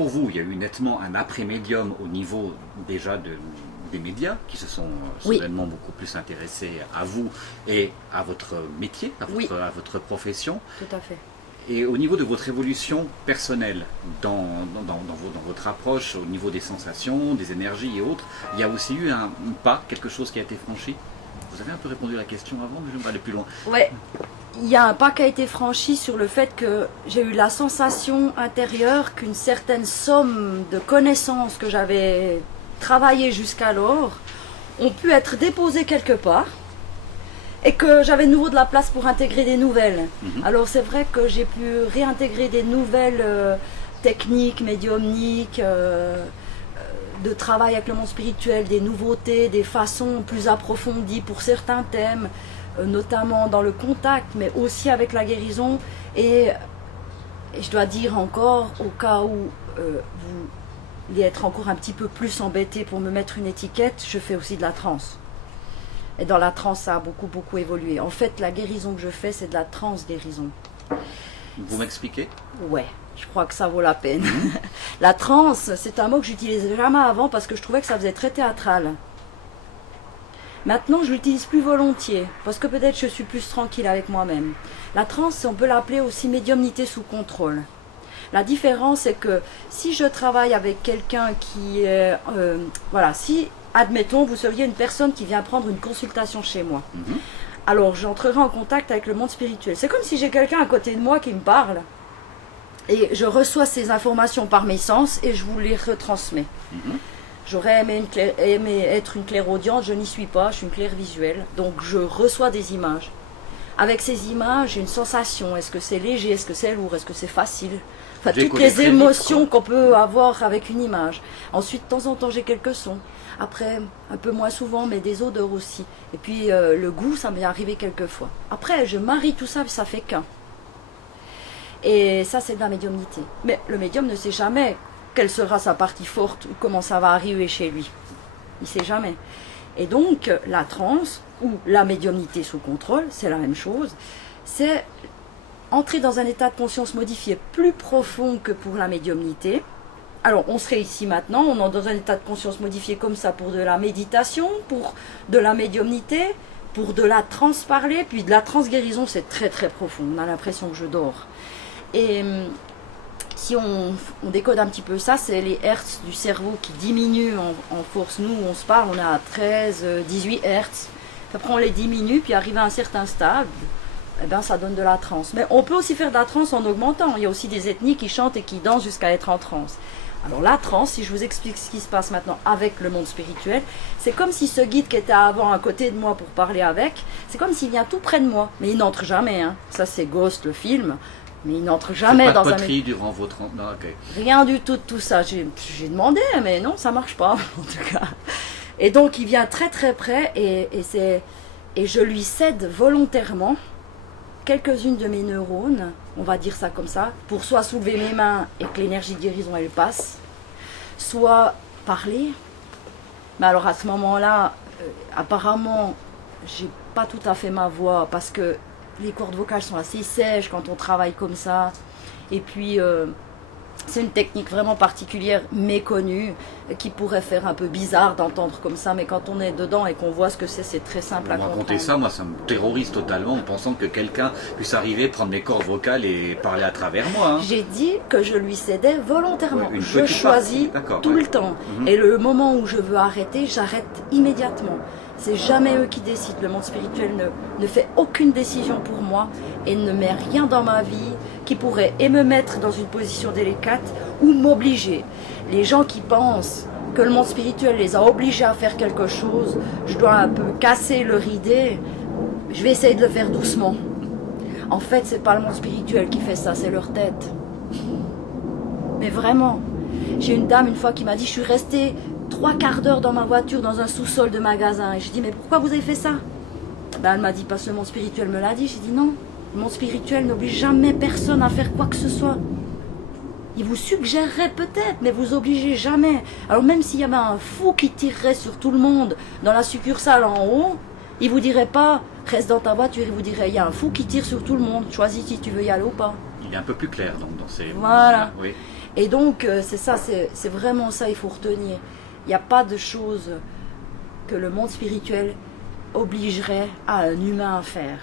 pour vous, il y a eu nettement un après-médium au niveau déjà des médias qui se sont soudainement beaucoup plus intéressés à vous et à votre métier, à votre profession. Tout à fait. Et au niveau de votre évolution personnelle, dans votre approche, au niveau des sensations, des énergies et autres, il y a aussi eu un pas, quelque chose qui a été franchi? Vous avez un peu répondu à la question avant, mais je vais aller plus loin. Ouais, il y a un pas qui a été franchi sur le fait que j'ai eu la sensation intérieure qu'une certaine somme de connaissances que j'avais travaillées jusqu'alors ont pu être déposées quelque part. Et que j'avais de nouveau de la place pour intégrer des nouvelles. Alors c'est vrai que j'ai pu réintégrer des nouvelles techniques, médiumniques, de travail avec le monde spirituel, des nouveautés, des façons plus approfondies pour certains thèmes, notamment dans le contact, mais aussi avec la guérison. Et je dois dire encore, au cas où vous allez être encore un petit peu plus embêté pour me mettre une étiquette, je fais aussi de la transe. Et dans la transe, ça a beaucoup évolué. En fait, la guérison que je fais, c'est de la trans-guérison. Vous m'expliquez? Ouais, je crois que ça vaut la peine. La transe, c'est un mot que j'utilisais jamais avant parce que je trouvais que ça faisait très théâtral. Maintenant, je l'utilise plus volontiers parce que peut-être je suis plus tranquille avec moi-même. La transe, on peut l'appeler aussi médiumnité sous contrôle. La différence, c'est que si je travaille avec quelqu'un qui est... si... Admettons, vous seriez une personne qui vient prendre une consultation chez moi. Alors, j'entrerai en contact avec le monde spirituel. C'est comme si j'ai quelqu'un à côté de moi qui me parle. Et je reçois ces informations par mes sens et je vous les retransmets. J'aurais aimé être une clairaudiente, je n'y suis pas, je suis une clairvisuelle. Donc, je reçois des images. Avec ces images, j'ai une sensation. Est-ce que c'est léger? Est-ce que c'est lourd? Est-ce que c'est facile? Enfin, toutes les émotions qu'on peut avoir avec une image. Ensuite, de temps en temps, j'ai quelques sons. Après, un peu moins souvent, mais des odeurs aussi. Et puis, le goût, ça m'est arrivé quelques fois. Après, je marie tout ça, ça fait qu'un. Et ça, c'est de la médiumnité. Mais le médium ne sait jamais quelle sera sa partie forte ou comment ça va arriver chez lui. Il ne sait jamais. Et donc, la transe ou la médiumnité sous contrôle, c'est la même chose. C'est entrer dans un état de conscience modifié plus profond que pour la médiumnité. Alors, on serait ici maintenant, on est dans un état de conscience modifié comme ça pour de la méditation, pour de la médiumnité, pour de la transe parlée, puis de la transguérison, c'est très profond, on a l'impression que je dors. Et si on décode un petit peu ça, c'est les hertz du cerveau qui diminuent en force. Nous, on se parle, on est à 13, 18 hertz. Après, on les diminue, puis arrivé à un certain stade, eh ben, ça donne de la transe. Mais on peut aussi faire de la transe en augmentant. Il y a aussi des ethnies qui chantent et qui dansent jusqu'à être en transe. Alors la transe, si je vous explique ce qui se passe maintenant avec le monde spirituel, c'est comme si ce guide qui était avant à côté de moi pour parler avec, c'est comme s'il vient tout près de moi. Mais il n'entre jamais. Hein. Ça, c'est Ghost, le film. Mais il n'entre jamais dans un... durant votre... Non, okay. Rien du tout de tout ça. J'ai demandé, mais non, ça marche pas, en tout cas. Et donc, il vient très près et je lui cède volontairement quelques-unes de mes neurones, on va dire ça comme ça, pour soit soulever mes mains et que l'énergie de guérison elle passe, soit parler. Mais alors à ce moment-là, apparemment, j'ai pas tout à fait ma voix parce que les cordes vocales sont assez sèches quand on travaille comme ça. Et puis c'est une technique vraiment particulière, méconnue, qui pourrait faire un peu bizarre d'entendre comme ça, mais quand on est dedans et qu'on voit ce que c'est très simple à comprendre. Raconter ça, moi, ça me terrorise totalement en pensant que quelqu'un puisse arriver, prendre mes cordes vocales et parler à travers moi. Hein. J'ai dit que je lui cédais volontairement. Je choisis tout le temps. Et le moment où je veux arrêter, j'arrête immédiatement. C'est jamais eux qui décident. Le monde spirituel ne fait aucune décision pour moi et ne met rien dans ma vie qui pourrait et me mettre dans une position délicate ou m'obliger. Les gens qui pensent que le monde spirituel les a obligés à faire quelque chose, je dois un peu casser leur idée. Je vais essayer de le faire doucement. En fait, c'est pas le monde spirituel qui fait ça, c'est leur tête. Mais vraiment, j'ai une dame une fois qui m'a dit, je suis restée 3/4 d'heure dans ma voiture, dans un sous-sol de magasin. Et j'ai dit, mais pourquoi vous avez fait ça? Ben, elle m'a dit, parce que le monde spirituel me l'a dit. J'ai dit, non, le monde spirituel n'oblige jamais personne à faire quoi que ce soit. Il vous suggérerait peut-être, mais vous obligez jamais. Alors même s'il y avait un fou qui tirerait sur tout le monde dans la succursale en haut, il vous dirait pas, reste dans ta voiture, il vous dirait, il y a un fou qui tire sur tout le monde, choisis si tu veux y aller ou pas. Il est un peu plus clair donc, dans ces... Voilà. Oui. Et donc, c'est ça, c'est vraiment ça, il faut retenir. Il n'y a pas de chose que le monde spirituel obligerait à un humain à faire.